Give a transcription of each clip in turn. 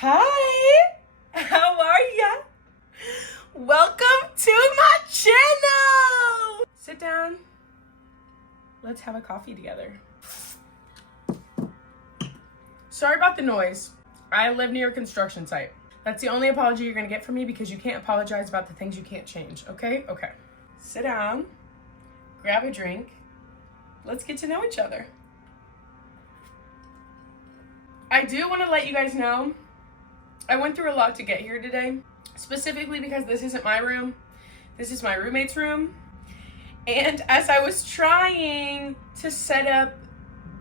Hi, how are ya? Welcome to my channel. Sit down. Let's have a coffee together. Sorry about the noise. I live near a construction site. That's the only apology you're gonna get from me because you can't apologize about the things you can't change, okay? Okay. Sit down, grab a drink. Let's get to know each other. I do want to let you guys know I went through a lot to get here today, specifically because this isn't my room. This is my roommate's room. And as I was trying to set up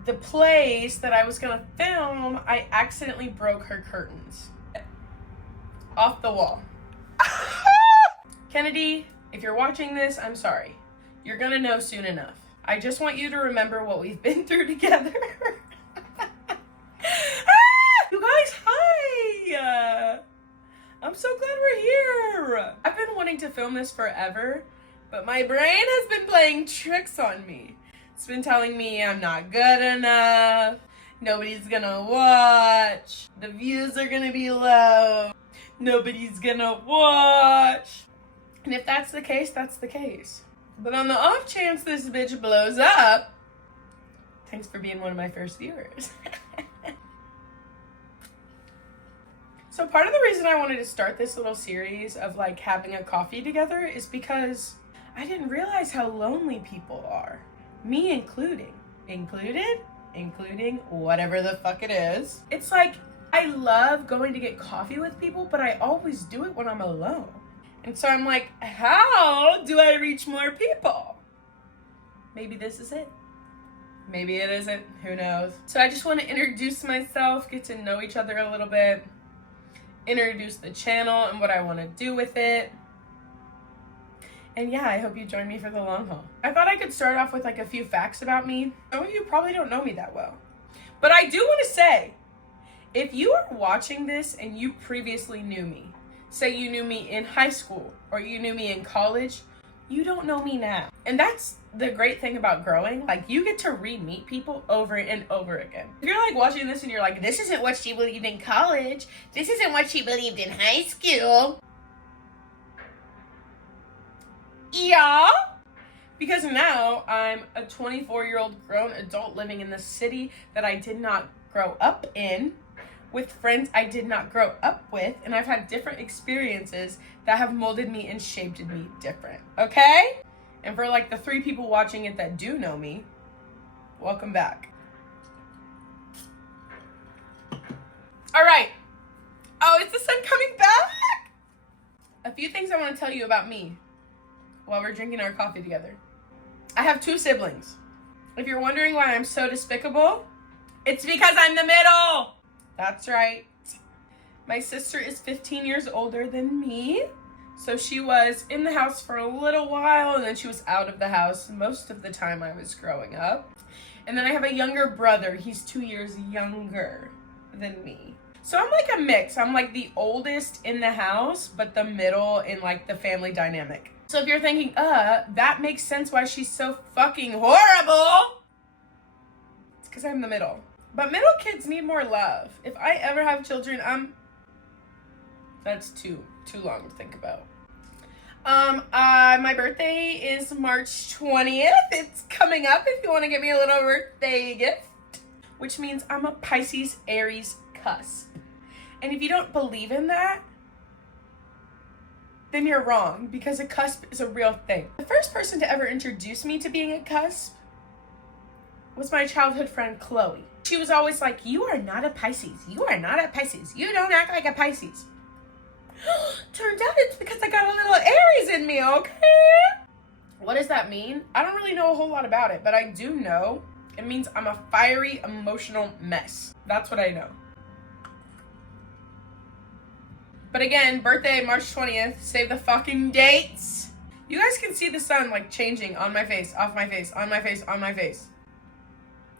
the place that I was going to film, I accidentally broke her curtains off the wall. Kennedy, if you're watching this, I'm sorry. You're going to know soon enough. I just want you to remember what we've been through together. You guys, hi! I'm so glad we're here. I've been wanting to film this forever, but my brain has been playing tricks on me. It's been telling me I'm not good enough, nobody's gonna watch, the views are gonna be low, nobody's gonna watch. And if that's the case, that's the case. But on the off chance this bitch blows up, thanks for being one of my first viewers. So part of the reason I wanted to start this little series of like having a coffee together is because I didn't realize how lonely people are. Me including whatever the fuck it is. It's like, I love going to get coffee with people, but I always do it when I'm alone. And so I'm like, how do I reach more people? Maybe this is it. Maybe it isn't, who knows? So I just want to introduce myself, get to know each other a little bit, introduce the channel and what I want to do with it. And yeah, I hope you join me for the long haul. I thought I could start off with like a few facts about me. Some of you probably don't know me that well. But I do want to say, if you are watching this and you previously knew me, say you knew me in high school or you knew me in college, you don't know me now. And that's the great thing about growing. Like, you get to re-meet people over and over again. If you're like watching this and you're like, this isn't what she believed in college, this isn't what she believed in high school. Yeah. Because now I'm a 24-year-old grown adult living in the city that I did not grow up in, with friends I did not grow up with, and I've had different experiences that have molded me and shaped me different, okay? And for like the 3 people watching it that do know me, welcome back. All right. Oh, is the sun coming back? A few things I want to tell you about me while we're drinking our coffee together. I have 2 siblings. If you're wondering why I'm so despicable, it's because I'm the middle. That's right. My sister is 15 years older than me. So she was in the house for a little while, and then she was out of the house most of the time I was growing up. And then I have a younger brother. He's 2 years younger than me. So I'm like a mix. I'm like the oldest in the house, but the middle in like the family dynamic. So if you're thinking, that makes sense why she's so fucking horrible, it's because I'm the middle. But middle kids need more love. If I ever have children, that's too long to think about. My birthday is March 20th. It's coming up if you want to give me a little birthday gift, which means I'm a Pisces Aries cusp. And if you don't believe in that, then you're wrong, because a cusp is a real thing. The first person to ever introduce me to being a cusp was my childhood friend, Chloe. She was always like, you are not a Pisces. You are not a Pisces. You don't act like a Pisces. Turns out it's because I got a little Aries in me, okay? What does that mean? I don't really know a whole lot about it, but I do know it means I'm a fiery, emotional mess. That's what I know. But again, birthday, March 20th. Save the fucking dates. You guys can see the sun like changing on my face, off my face, on my face, on my face.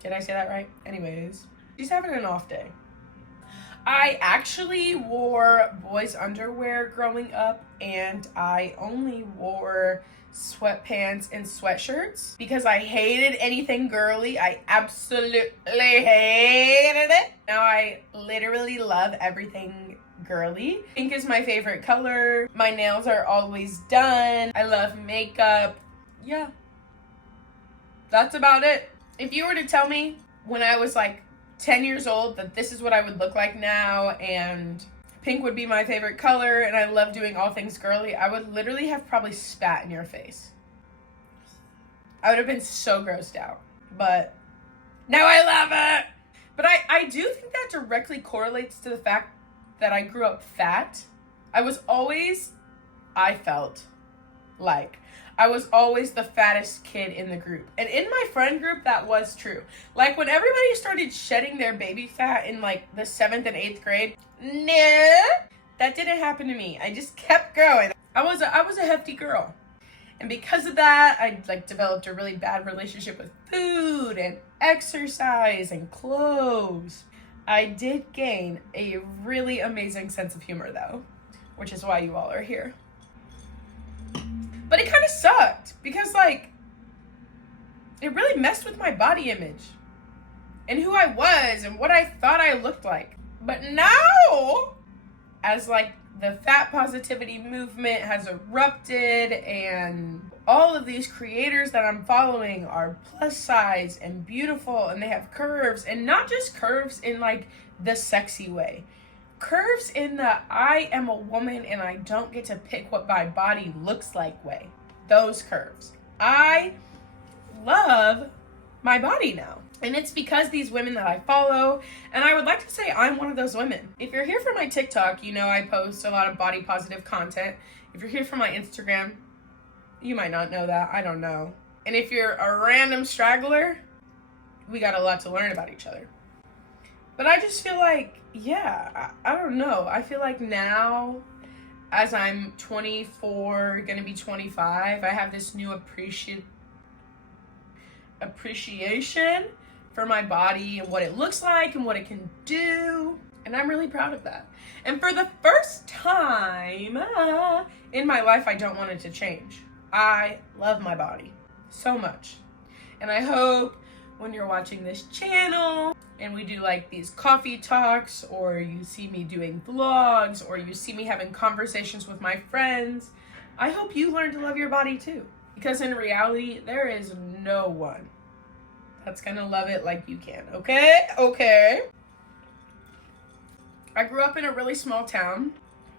Did I say that right? Anyways, she's having an off day. I actually wore boys' underwear growing up, and I only wore sweatpants, and sweatshirts because I hated anything girly. I absolutely hated it. Now I literally love everything girly. Pink is my favorite color. My nails are always done. I love makeup. Yeah, that's about it. If you were to tell me when I was like 10 years old that this is what I would look like now and pink would be my favorite color and I love doing all things girly, I would literally have probably spat in your face. I would have been so grossed out. But now I love it. But I do think that directly correlates to the fact that I grew up fat. I felt like I was always the fattest kid in the group. And in my friend group, that was true. Like when everybody started shedding their baby fat in like the 7th and 8th grade, no, that didn't happen to me. I just kept growing. I was a hefty girl. And because of that, I like developed a really bad relationship with food and exercise and clothes. I did gain a really amazing sense of humor though, which is why you all are here. But it kind of sucked because like it really messed with my body image and who I was and what I thought I looked like. But now, as like the fat positivity movement has erupted and all of these creators that I'm following are plus size and beautiful and they have curves, and not just curves in like the sexy way. Curves in the I am a woman and I don't get to pick what my body looks like way. Those curves. I love my body now. And it's because these women that I follow, and I would like to say I'm one of those women. If you're here for my TikTok, you know I post a lot of body positive content. If you're here for my Instagram, you might not know that. I don't know. And if you're a random straggler, we got a lot to learn about each other. But I just feel like, yeah, I don't know. I feel like now, as I'm 24, gonna be 25, I have this new appreciation for my body and what it looks like and what it can do. And I'm really proud of that. And for the first time in my life, I don't want it to change. I love my body so much. And I hope when you're watching this channel and we do like these coffee talks, or you see me doing vlogs, or you see me having conversations with my friends, I hope you learn to love your body too. Because in reality, there is no one that's gonna love it like you can, okay? Okay. I grew up in a really small town,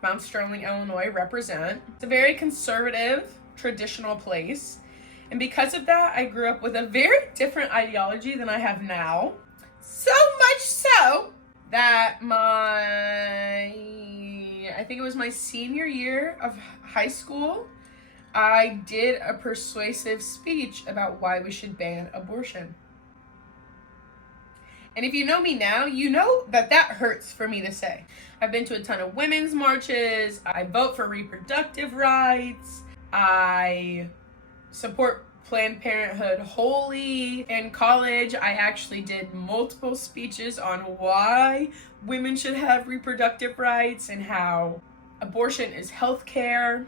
Mount Sterling, Illinois, represent. It's a very conservative, traditional place. And because of that, I grew up with a very different ideology than I have now. So much so that I think it was my senior year of high school, I did a persuasive speech about why we should ban abortion. And if you know me now, you know that that hurts for me to say. I've been to a ton of women's marches. I vote for reproductive rights. I support Planned Parenthood wholly. In college, I actually did multiple speeches on why women should have reproductive rights and how abortion is healthcare,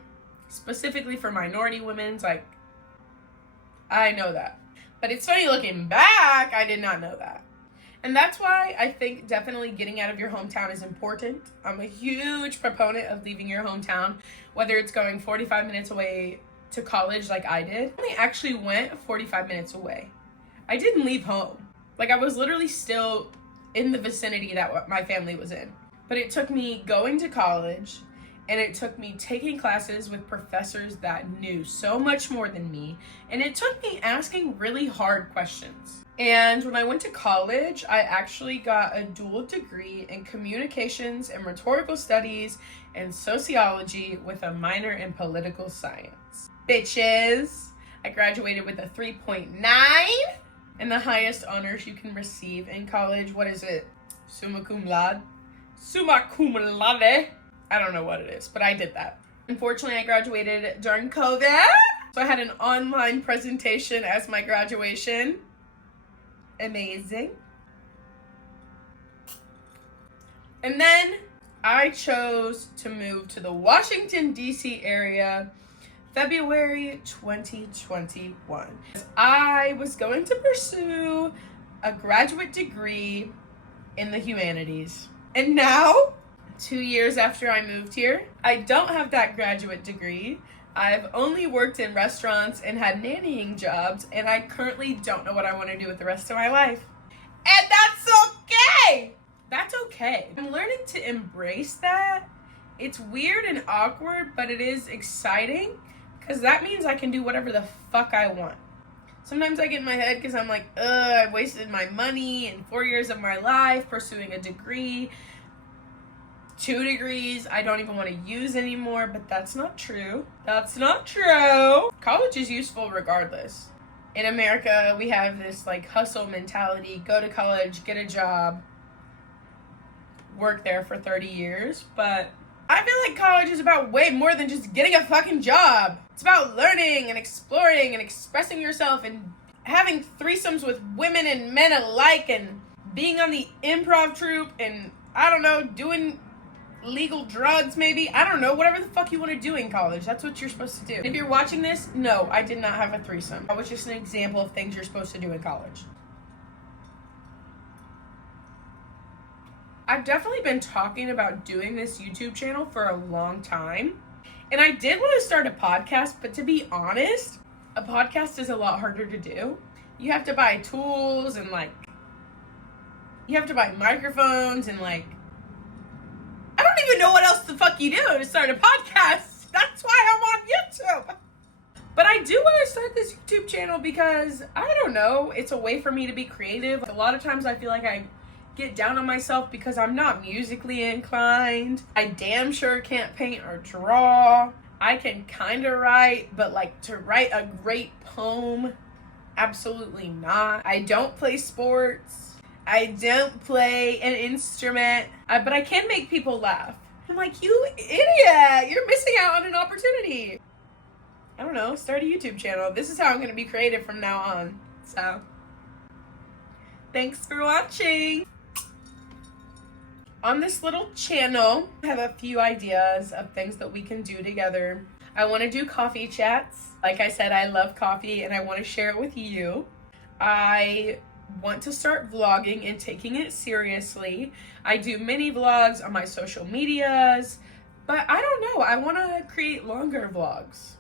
specifically for minority women. Like, I know that. But it's funny looking back, I did not know that. And that's why I think definitely getting out of your hometown is important. I'm a huge proponent of leaving your hometown, whether it's going 45 minutes away to college like I did. I only actually went 45 minutes away. I didn't leave home. Like, I was literally still in the vicinity that my family was in. But it took me going to college, and it took me taking classes with professors that knew so much more than me, and it took me asking really hard questions. And when I went to college, I actually got a dual degree in communications and rhetorical studies and sociology with a minor in political science. Bitches! I graduated with a 3.9 and the highest honors you can receive in college. What is it? Summa cum laude? Summa cum laude? I don't know what it is, but I did that. Unfortunately, I graduated during COVID, so I had an online presentation as my graduation. Amazing. And then I chose to move to the Washington, D.C. area, February 2021. I was going to pursue a graduate degree in the humanities. And now, 2 years after I moved here, I don't have that graduate degree. I've only worked in restaurants and had nannying jobs, and I currently don't know what I want to do with the rest of my life. And that's okay! That's okay. I'm learning to embrace that. It's weird and awkward, but it is exciting, because that means I can do whatever the fuck I want. Sometimes I get in my head because I'm like, I wasted my money and 4 years of my life pursuing a degree, 2 degrees I don't even want to use anymore, but that's not true. That's not true. College is useful regardless. In America, we have this like hustle mentality, go to college, get a job, work there for 30 years, but I feel like college is about way more than just getting a fucking job. It's about learning and exploring and expressing yourself and having threesomes with women and men alike and being on the improv troupe and, I don't know, doing legal drugs maybe. I don't know, whatever the fuck you want to do in college. That's what you're supposed to do. If you're watching this, no, I did not have a threesome. That was just an example of things you're supposed to do in college. I've definitely been talking about doing this YouTube channel for a long time. And I did want to start a podcast, but to be honest, a podcast is a lot harder to do. You have to buy tools and like, you have to buy microphones and like, I don't even know what else the fuck you do to start a podcast. That's why I'm on YouTube. But I do want to start this YouTube channel because, I don't know, it's a way for me to be creative. A lot of times I feel like I get down on myself because I'm not musically inclined. I damn sure can't paint or draw. I can kind of write, but like to write a great poem, absolutely not. I don't play sports. I don't play an instrument, but I can make people laugh. I'm like, you idiot, you're missing out on an opportunity. I don't know, start a YouTube channel. This is how I'm going to be creative from now on. So, thanks for watching. On this little channel, I have a few ideas of things that we can do together. I want to do coffee chats. Like I said, I love coffee and I want to share it with you. I want to start vlogging and taking it seriously. I do mini vlogs on my social medias, but I don't know. I want to create longer vlogs.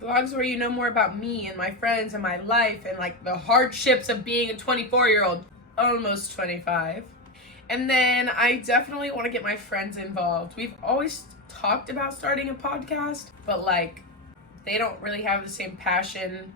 Vlogs where you know more about me and my friends and my life and like the hardships of being a 24-year-old, almost 25. And then I definitely want to get my friends involved. We've always talked about starting a podcast, but like they don't really have the same passion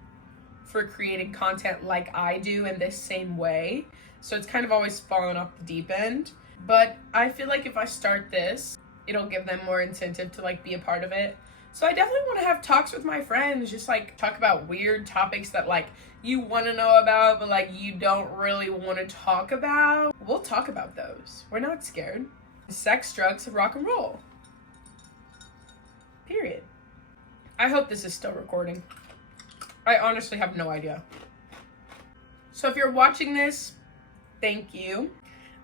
for creating content like I do in this same way. So it's kind of always fallen off the deep end. But I feel like if I start this, it'll give them more incentive to like be a part of it. So I definitely want to have talks with my friends, just like talk about weird topics that like you want to know about, but like you don't really want to talk about. We'll talk about those. We're not scared. Sex, drugs, and rock and roll. Period. I hope this is still recording. I honestly have no idea. So if you're watching this, thank you.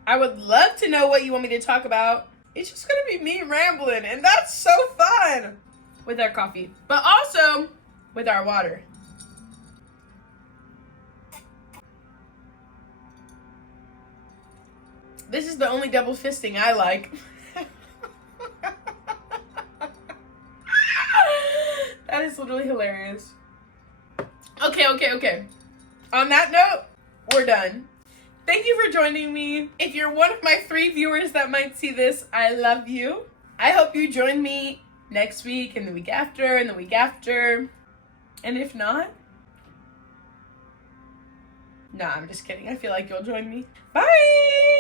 I would love to know what you want me to talk about. It's just gonna be me rambling, and that's so fun with our coffee, but also with our water. This is the only double fisting I like. That is literally hilarious. Okay. On that note, we're done. Thank you for joining me. If you're one of my 3 viewers that might see this, I love you. I hope you join me next week and the week after and the week after. And if not, nah, I'm just kidding. I feel like you'll join me. Bye!